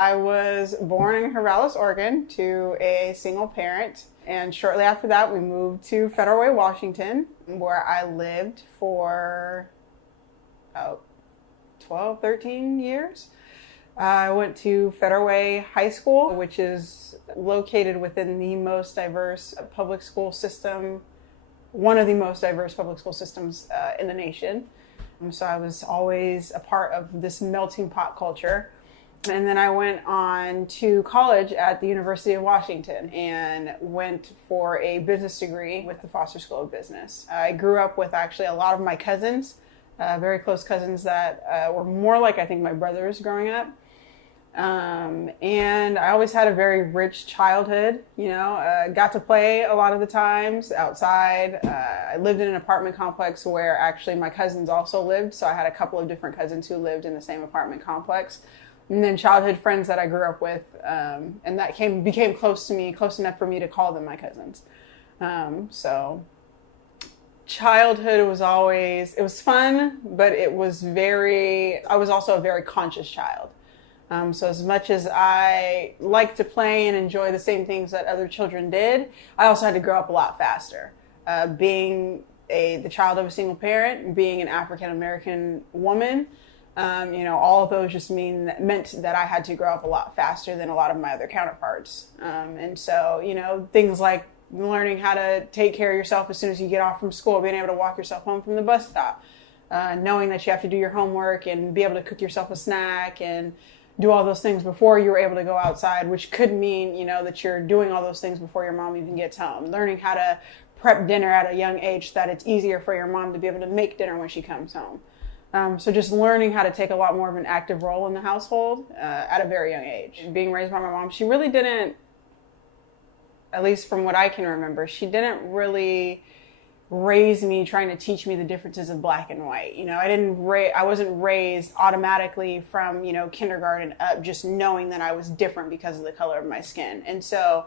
I was born in Corvallis, Oregon, to a single parent. And shortly after that, we moved to Federal Way, Washington, where I lived for about 12, 13 years. I went to Federal Way High School, which is located within the most diverse public school system, one of the most diverse public school systems in the nation. So I was always a part of this melting pot culture. And then I went on to college at the University of Washington and went for a business degree with the Foster School of Business. I grew up with actually a lot of my cousins, very close cousins that were more like, I think, my brothers growing up. And I always had a very rich childhood, got to play a lot of the times outside. I lived in an apartment complex where actually my cousins also lived. So I had a couple of different cousins who lived in the same apartment complex. And then childhood friends that I grew up with, and that became close to me, close enough for me to call them my cousins. So childhood it was fun, but I was also a very conscious child. So as much as I like to play and enjoy the same things that other children did, I also had to grow up a lot faster. Being the child of a single parent, being an African American woman, all of those just meant that I had to grow up a lot faster than a lot of my other counterparts. And so, things like learning how to take care of yourself as soon as you get off from school, being able to walk yourself home from the bus stop, knowing that you have to do your homework and be able to cook yourself a snack and do all those things before you were able to go outside, which could mean, that you're doing all those things before your mom even gets home. Learning how to prep dinner at a young age so that it's easier for your mom to be able to make dinner when she comes home. So just learning how to take a lot more of an active role in the household at a very young age. Being raised by my mom, she really didn't, at least from what I can remember, she didn't really raise me trying to teach me the differences of black and white. I wasn't raised automatically from, kindergarten up just knowing that I was different because of the color of my skin. And so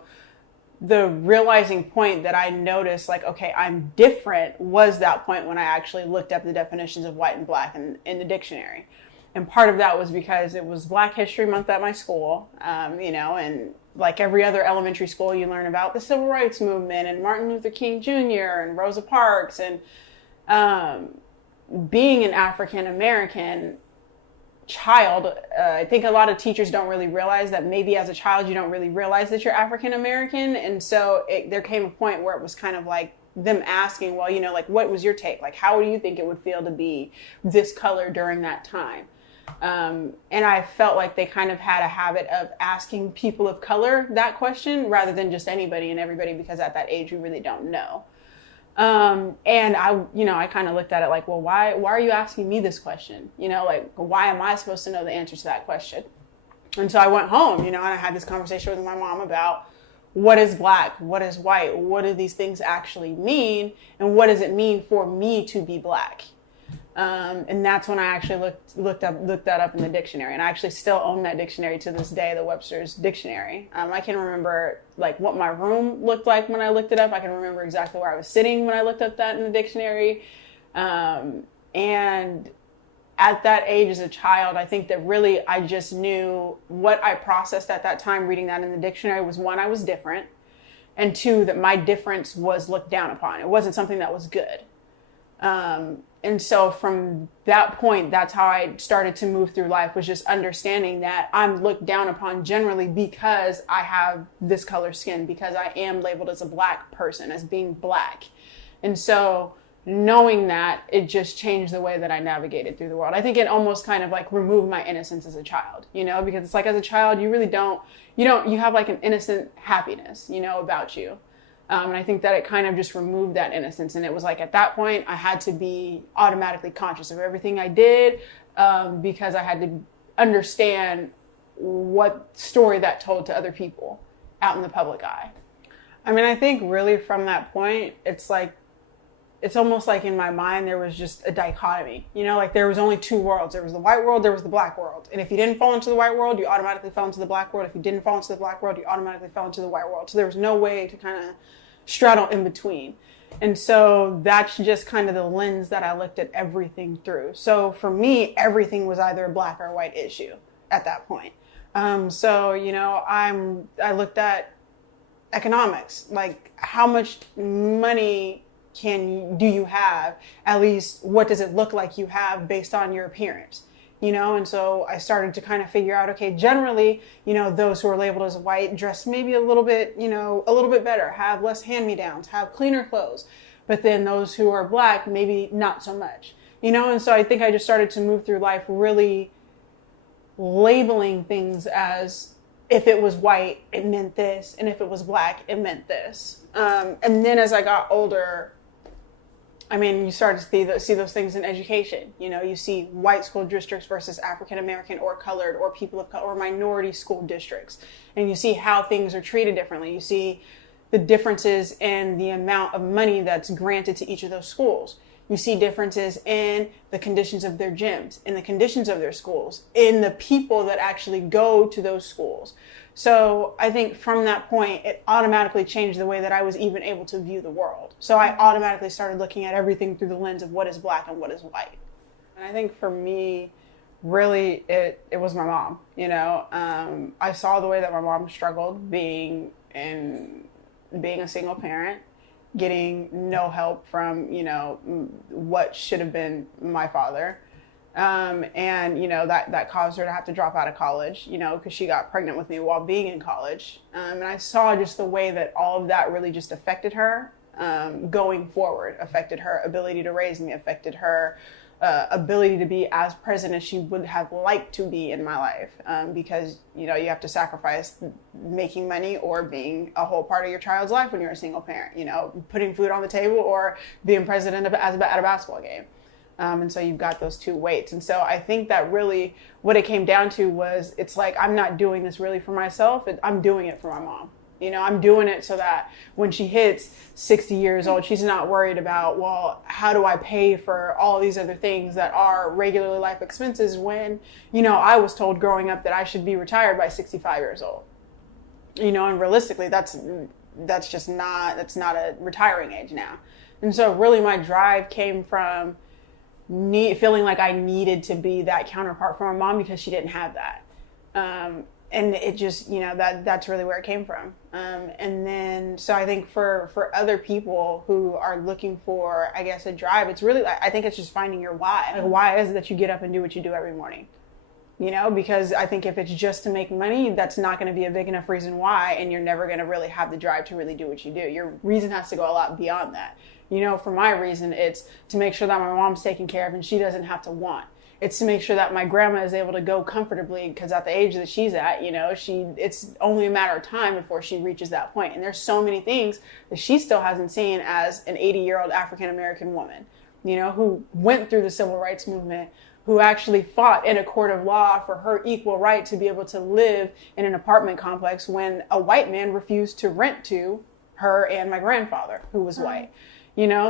the realizing point that I noticed, like, okay, I'm different, was that point when I actually looked up the definitions of white and black in the dictionary. And part of that was because it was Black History Month at my school, and like every other elementary school, you learn about the Civil Rights Movement and Martin Luther King Jr. and Rosa Parks. And being an African American child, I think a lot of teachers don't really realize that maybe as a child you don't really realize that you're African American. And so there came a point where it was kind of like them asking, well, like, what was your take? Like, how do you think it would feel to be this color during that time? And I felt like they kind of had a habit of asking people of color that question rather than just anybody and everybody, because at that age we really don't know. And I kind of looked at it like, well, why are you asking me this question? Like, why am I supposed to know the answer to that question? And so I went home, and I had this conversation with my mom about what is black, what is white, what do these things actually mean, and what does it mean for me to be black? And that's when I actually looked that up in the dictionary, and I actually still own that dictionary to this day, the Webster's Dictionary. I can remember like what my room looked like when I looked it up. I can remember exactly where I was sitting when I looked up that in the dictionary. And at that age as a child, I think that really I just knew what I processed at that time reading that in the dictionary was, one, I was different, and two, that my difference was looked down upon. It wasn't something that was good. And so from that point, that's how I started to move through life, was just understanding that I'm looked down upon generally because I have this color skin, because I am labeled as a black person, as being black. And so knowing that, it just changed the way that I navigated through the world. I think it almost kind of like removed my innocence as a child, because it's like, as a child, you really you have like an innocent happiness, about you. And I think that it kind of just removed that innocence. And it was like, at that point, I had to be automatically conscious of everything I did, because I had to understand what story that told to other people out in the public eye. I think really from that point, it's almost like in my mind, there was just a dichotomy, like there was only two worlds. There was the white world, there was the black world. And if you didn't fall into the white world, you automatically fell into the black world. If you didn't fall into the black world, you automatically fell into the white world. So there was no way to kind of straddle in between. And so that's just kind of the lens that I looked at everything through. So for me, everything was either a black or white issue at that point. So, I looked at economics, like how much money do you have? At least what does it look like you have based on your appearance? And so I started to kind of figure out, okay, generally, those who are labeled as white dress maybe a little bit better, have less hand-me-downs, have cleaner clothes. But then those who are black, maybe not so much, and so I think I just started to move through life really labeling things as, if it was white, it meant this, and if it was black, it meant this. And then as I got older, you start to see those things in education. You see white school districts versus African American or colored or people of color or minority school districts. And you see how things are treated differently. You see the differences in the amount of money that's granted to each of those schools. You see differences in the conditions of their gyms, in the conditions of their schools, in the people that actually go to those schools. So I think from that point, it automatically changed the way that I was even able to view the world. So I automatically started looking at everything through the lens of what is black and what is white. And I think for me, really, it was my mom. I saw the way that my mom struggled being a single parent, getting no help from, what should have been my father. That caused her to have to drop out of college, because she got pregnant with me while being in college. And I saw just the way that all of that really just affected her going forward, affected her ability to raise me, affected her ability to be as present as she would have liked to be in my life. Because, you have to sacrifice making money or being a whole part of your child's life when you're a single parent, putting food on the table or being president at a basketball game. And so you've got those two weights. And so I think that really what it came down to was, it's like, I'm not doing this really for myself. I'm doing it for my mom. I'm doing it so that when she hits 60 years old, she's not worried about, well, how do I pay for all these other things that are regular life expenses when, I was told growing up that I should be retired by 65 years old. And realistically, that's not a retiring age now. And so really my drive came from feeling like I needed to be that counterpart for my mom because she didn't have that. And it just, that's really where it came from. And then, so I think for other people who are looking for, I guess, a drive, it's really, I think it's just finding your why. Like, why is it that you get up and do what you do every morning? Because I think if it's just to make money, that's not going to be a big enough reason why, and you're never going to really have the drive to really do what you do. Your reason has to go a lot beyond that. For my reason, it's to make sure that my mom's taken care of and she doesn't have to want. It's to make sure that my grandma is able to go comfortably, because at the age that she's at, it's only a matter of time before she reaches that point. And there's so many things that she still hasn't seen as an 80-year-old African-American woman, who went through the civil rights movement, who actually fought in a court of law for her equal right to be able to live in an apartment complex when a white man refused to rent to her and my grandfather, who was white.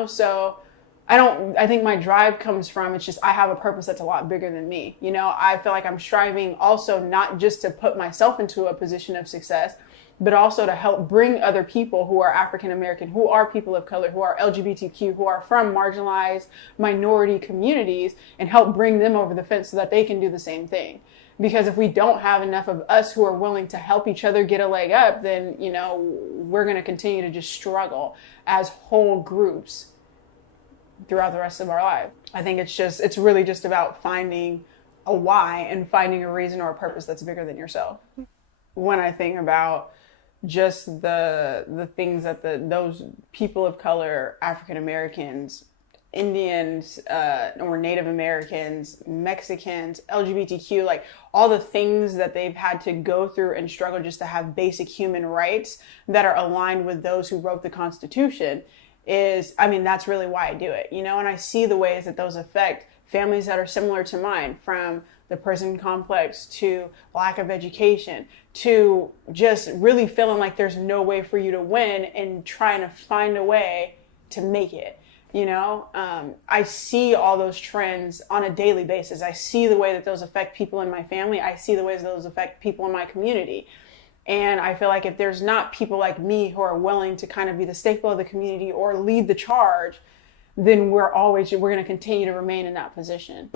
So I think my drive comes from, it's just, I have a purpose that's a lot bigger than me. I feel like I'm striving also not just to put myself into a position of success, but also to help bring other people who are African American, who are people of color, who are LGBTQ, who are from marginalized minority communities, and help bring them over the fence so that they can do the same thing. Because if we don't have enough of us who are willing to help each other get a leg up, then, we're going to continue to just struggle as whole groups throughout the rest of our life. I think it's really just about finding a why and finding a reason or a purpose that's bigger than yourself. When I think about just the things that those people of color, African Americans, Indians, or Native Americans, Mexicans, LGBTQ, like all the things that they've had to go through and struggle just to have basic human rights that are aligned with those who wrote the Constitution that's really why I do it, and I see the ways that those affect families that are similar to mine, from the prison complex to lack of education to just really feeling like there's no way for you to win and trying to find a way to make it. I see all those trends on a daily basis. I see the way that those affect people in my family. I see the ways those affect people in my community. And I feel like if there's not people like me who are willing to kind of be the staple of the community or lead the charge, then we're going to continue to remain in that position.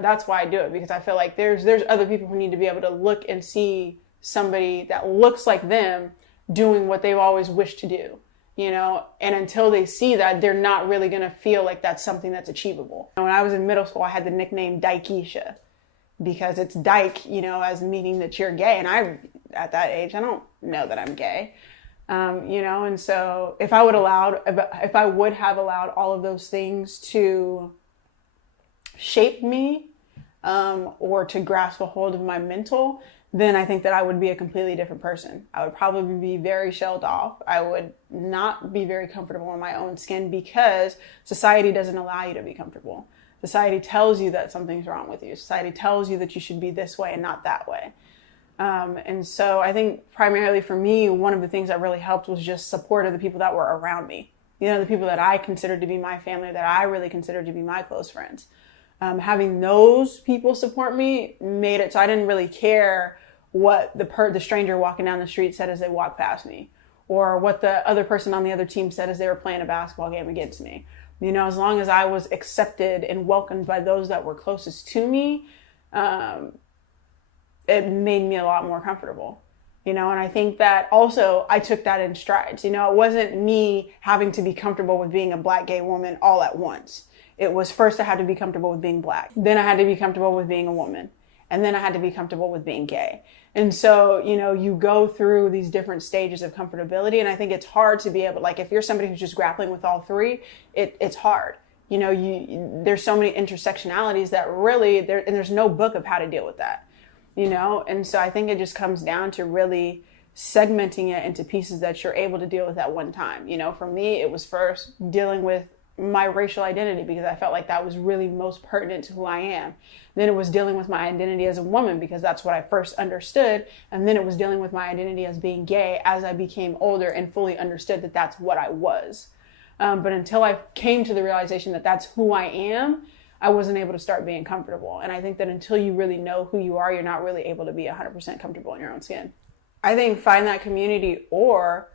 That's why I do it, because I feel like there's other people who need to be able to look and see somebody that looks like them doing what they've always wished to do, you know? And until they see that, they're not really going to feel like that's something that's achievable. When I was in middle school, I had the nickname Dyesha, because it's dyke, you know, as meaning that you're gay. And at that age, I don't know that I'm gay. You know, and so if I would have allowed all of those things to shape me, or to grasp a hold of my mental, then I think that I would be a completely different person. I would probably be very shelled off. I would not be very comfortable in my own skin, because society doesn't allow you to be comfortable. Society tells you that something's wrong with you. Society tells you that you should be this way and not that way. And so I think primarily for me, one of the things that really helped was just support of the people that were around me. You know, the people that I considered to be my family, that I really considered to be my close friends. Having those people support me made it so I didn't really care what the stranger walking down the street said as they walked past me, or what the other person on the other team said as they were playing a basketball game against me. You know, as long as I was accepted and welcomed by those that were closest to me, it made me a lot more comfortable, you know. And I think that also I took that in strides. You know, it wasn't me having to be comfortable with being a Black gay woman all at once. It was first I had to be comfortable with being Black. Then I had to be comfortable with being a woman. And then I had to be comfortable with being gay. And so, you know, you go through these different stages of comfortability. And I think it's hard to be able, like, if you're somebody who's just grappling with all three, it's hard. You know, there's so many intersectionalities that really, and there's no book of how to deal with that. You know, and so I think it just comes down to really segmenting it into pieces that you're able to deal with at one time. You know, for me, it was first dealing with my racial identity, because I felt like that was really most pertinent to who I am. Then it was dealing with my identity as a woman, because that's what I first understood. And then it was dealing with my identity as being gay as I became older and fully understood that that's what I was. But until I came to the realization that that's who I am, I wasn't able to start being comfortable. And I think that until you really know who you are, you're not really able to be 100% comfortable in your own skin. I think find that community, or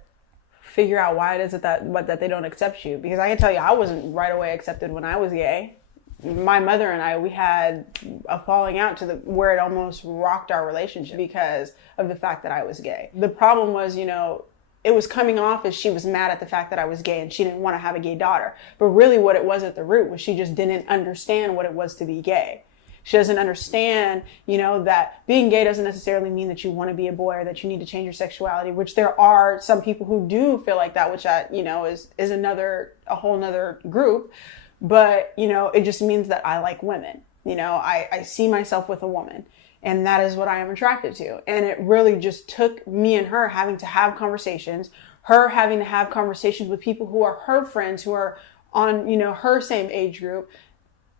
figure out why it is that they don't accept you. Because I can tell you, I wasn't right away accepted when I was gay. My mother and I, we had a falling out where it almost rocked our relationship because of the fact that I was gay. The problem was, you know, it was coming off as she was mad at the fact that I was gay and she didn't want to have a gay daughter. But really what it was at the root was she just didn't understand what it was to be gay. She doesn't understand, you know, that being gay doesn't necessarily mean that you want to be a boy or that you need to change your sexuality, which there are some people who do feel like that, which you know, is a whole nother group. But, you know, it just means that I like women. You know, I see myself with a woman. And that is what I am attracted to. And it really just took me and her having to have conversations, her having to have conversations with people who are her friends, who are on, you know, her same age group,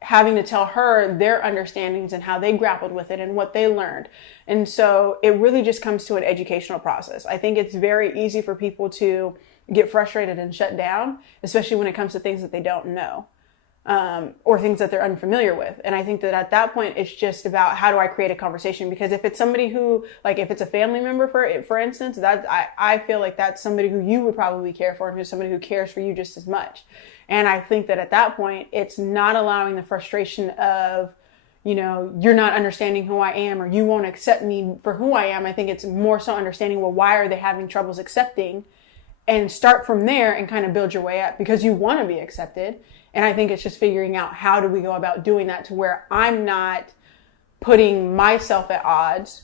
having to tell her their understandings and how they grappled with it and what they learned. And so it really just comes to an educational process. I think it's very easy for people to get frustrated and shut down, especially when it comes to things that they don't know. Or things that they're unfamiliar with. And I think that at that point, it's just about how do I create a conversation? Because if it's somebody who, like, if it's a family member, for instance, that I feel like that's somebody who you would probably care for and who's somebody who cares for you just as much. And I think that at that point, it's not allowing the frustration of, you know, you're not understanding who I am or you won't accept me for who I am. I think it's more so understanding, well, why are they having troubles accepting? And start from there and kind of build your way up because you want to be accepted. And I think it's just figuring out how do we go about doing that to where I'm not putting myself at odds,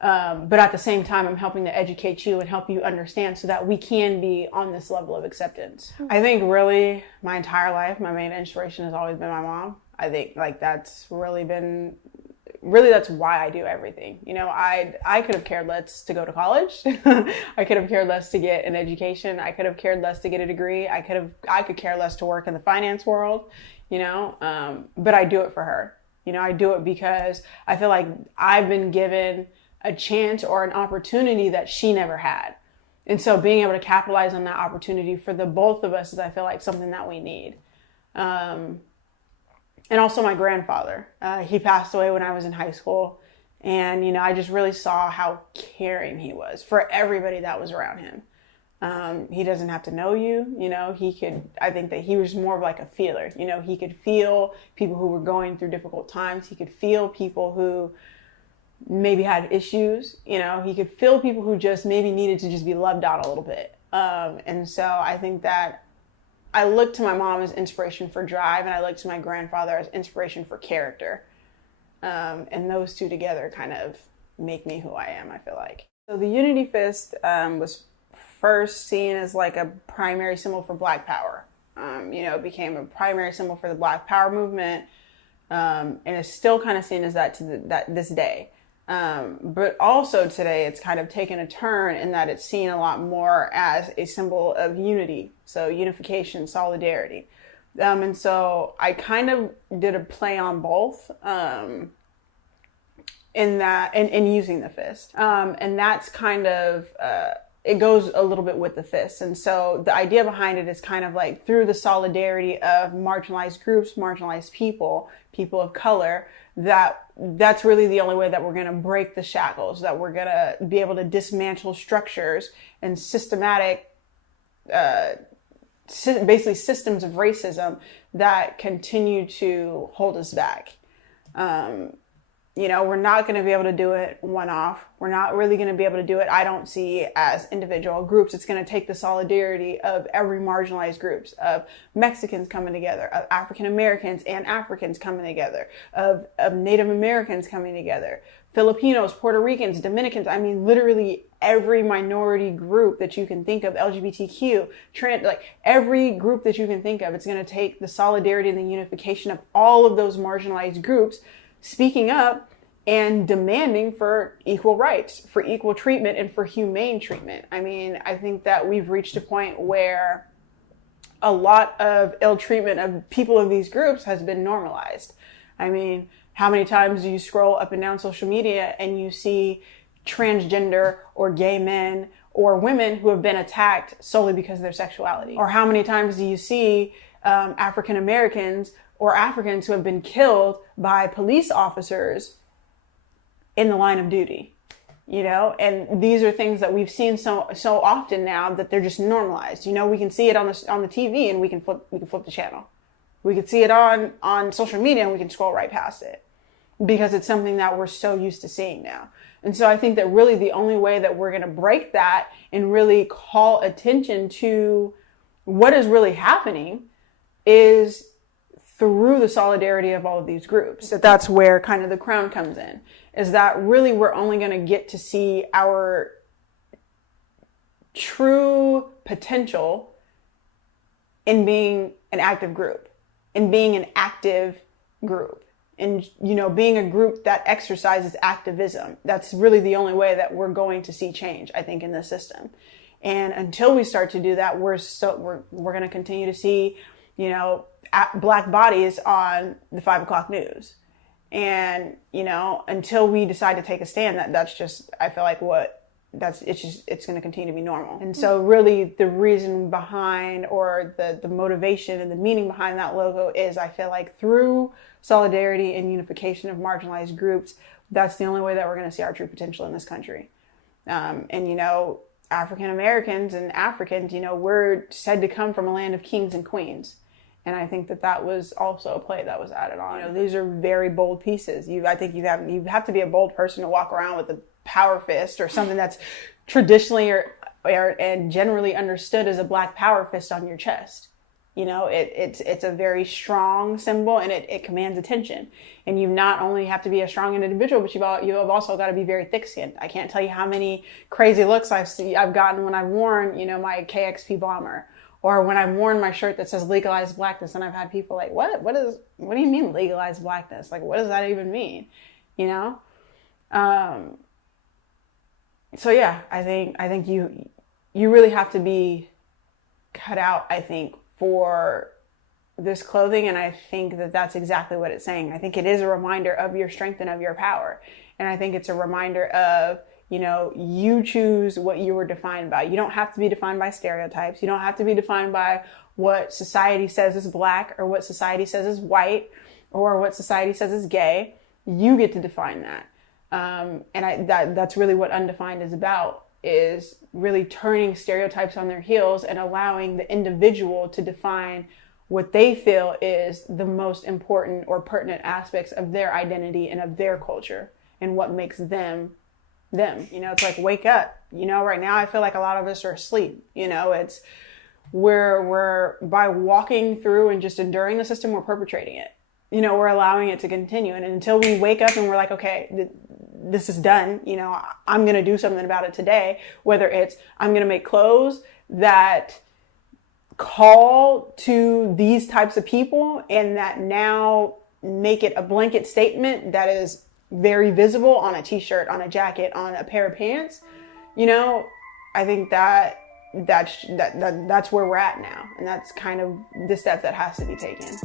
but at the same time, I'm helping to educate you and help you understand so that we can be on this level of acceptance. I think really my entire life, my main inspiration has always been my mom. I think like that's that's why I do everything. You know, I could have cared less to go to college. I could have cared less to get an education. I could have cared less to get a degree. I could care less to work in the finance world, you know, but I do it for her. You know, I do it because I feel like I've been given a chance or an opportunity that she never had. And so being able to capitalize on that opportunity for the both of us is, I feel like, something that we need. And also my grandfather, he passed away when I was in high school. And, you know, I just really saw how caring he was for everybody that was around him. He doesn't have to know you, I think that he was more of like a feeler, he could feel people who were going through difficult times. He could feel people who maybe had issues, he could feel people who just maybe needed to just be loved on a little bit. And so I think that I look to my mom as inspiration for drive, and I look to my grandfather as inspiration for character. And those two together kind of make me who I am, I feel like. So the unity fist was first seen as like a primary symbol for Black power. It became a primary symbol for the Black power movement, and it's still kind of seen as that to this day. But also today it's kind of taken a turn in that it's seen a lot more as a symbol of unity. So unification, solidarity. And so I kind of did a play on both, in that, and using the fist. And that's kind of, it goes a little bit with the fist. And so the idea behind it is kind of like through the solidarity of marginalized groups, marginalized people of color, that's really the only way that we're going to break the shackles, that we're going to be able to dismantle structures and systematic, basically systems of racism that continue to hold us back. We're not going to be able to do it one-off. We're not really going to be able to do it, I don't see, as individual groups. It's going to take the solidarity of every marginalized groups, of Mexicans coming together, of African Americans and Africans coming together, of Native Americans coming together, Filipinos, Puerto Ricans, Dominicans. I mean, literally every minority group that you can think of, LGBTQ, trans, like every group that you can think of. It's going to take the solidarity and the unification of all of those marginalized groups speaking up and demanding for equal rights, for equal treatment, and for humane treatment. I mean, I think that we've reached a point where a lot of ill treatment of people of these groups has been normalized. I mean, how many times do you scroll up and down social media and you see transgender or gay men or women who have been attacked solely because of their sexuality? Or how many times do you see African Americans or Africans who have been killed by police officers in the line of duty, and these are things that we've seen so often now that they're just normalized. We can see it on the TV and we can flip the channel. We can see it on social media and we can scroll right past it because it's something that we're so used to seeing now. And so I think that really the only way that we're going to break that and really call attention to what is really happening is through the solidarity of all of these groups. That's where kind of the crown comes in, is that really we're only going to get to see our true potential in being an active group, in being an active group, and, being a group that exercises activism. That's really the only way that we're going to see change, I think, in this system. And until we start to do that, we're going to continue to see, Black bodies on the 5 o'clock news. And, until we decide to take a stand, that's just, I feel like it's going to continue to be normal. And so really the reason behind, or the motivation and the meaning behind that logo is, I feel like through solidarity and unification of marginalized groups, that's the only way that we're going to see our true potential in this country. African Americans and Africans, we're said to come from a land of kings and queens. And I think that was also a play that was added on. These are very bold pieces. I think you have to be a bold person to walk around with a power fist or something that's traditionally and generally understood as a Black power fist on your chest. It's a very strong symbol, and it commands attention. And you not only have to be a strong individual, but you have also got to be very thick-skinned. I can't tell you how many crazy looks I've gotten when I've worn, my KXP bomber. Or when I've worn my shirt that says legalized blackness, and I've had people like, what do you mean legalized blackness? Like, what does that even mean? So yeah, I think you really have to be cut out, I think, for this clothing. And I think that that's exactly what it's saying. I think it is a reminder of your strength and of your power. And I think it's a reminder of, you choose what you were defined by. You don't have to be defined by stereotypes. You don't have to be defined by what society says is Black, or what society says is white, or what society says is gay. You get to define that. And that's really what Undefined is about. is really turning stereotypes on their heels and allowing the individual to define what they feel is the most important or pertinent aspects of their identity and of their culture and what makes them them. You know, it's like, wake up. You know, right now I feel like a lot of us are asleep. You know, it's we're by walking through and just enduring the system, we're perpetrating it. You know, we're allowing it to continue. And until we wake up and we're like, okay, this is done. You know, I'm going to do something about it today. Whether it's, I'm going to make clothes that call to these types of people and that now make it a blanket statement that is very visible on a t-shirt, on a jacket, on a pair of pants. You know, I think that's where we're at now. And that's kind of the step that has to be taken.